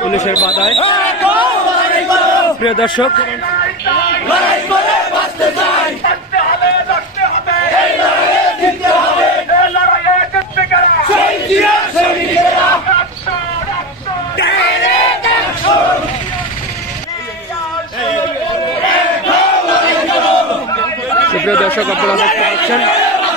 পুলিশের বাধায়। প্রিয় দর্শক প্রিয় দর্শক আপনারা দেখতে পাচ্ছেন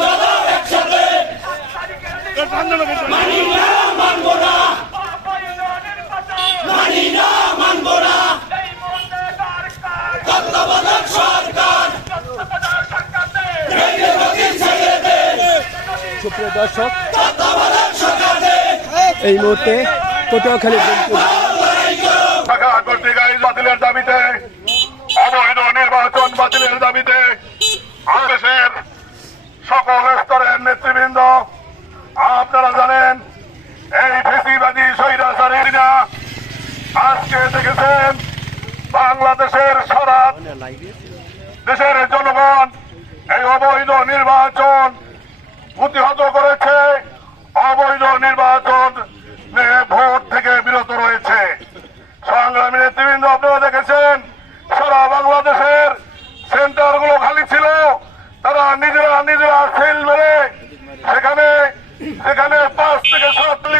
দাদা একসাথে মানি না মানবো না। মানি না মানবো না। এই মুহূর্তে সরকার তত্ত্বাবধায়ক সুপ্রিয় দর্শক, এই মুহূর্তে পটুয়াখালী বাতিলের দাবিতে, অবৈধ নির্বাচন বাতিলের দাবিতে দেশের সকল স্তরের নেতৃবৃন্দ, আপনারা জানেন, এই ফেসিবাদী স্বৈরাচারী না আজকে দেখেছেন বাংলাদেশের সারা দেশের জনগণ, এই অবৈধ নির্বাচন প্রতিহত করেছে। অবৈধ নির্বাচন নিয়ে ভোট থেকে বিরত রয়েছে। সংগ্রামী নেতৃবৃন্দ, আপনারা দেখেছেন, সারা বাংলাদেশের সেন্টারগুলো খালি ছিল। তারা নিজেরা নিজেরা সেল মেরে সেখানে সেখানে পাঁচ থেকে সাতচল্লিশ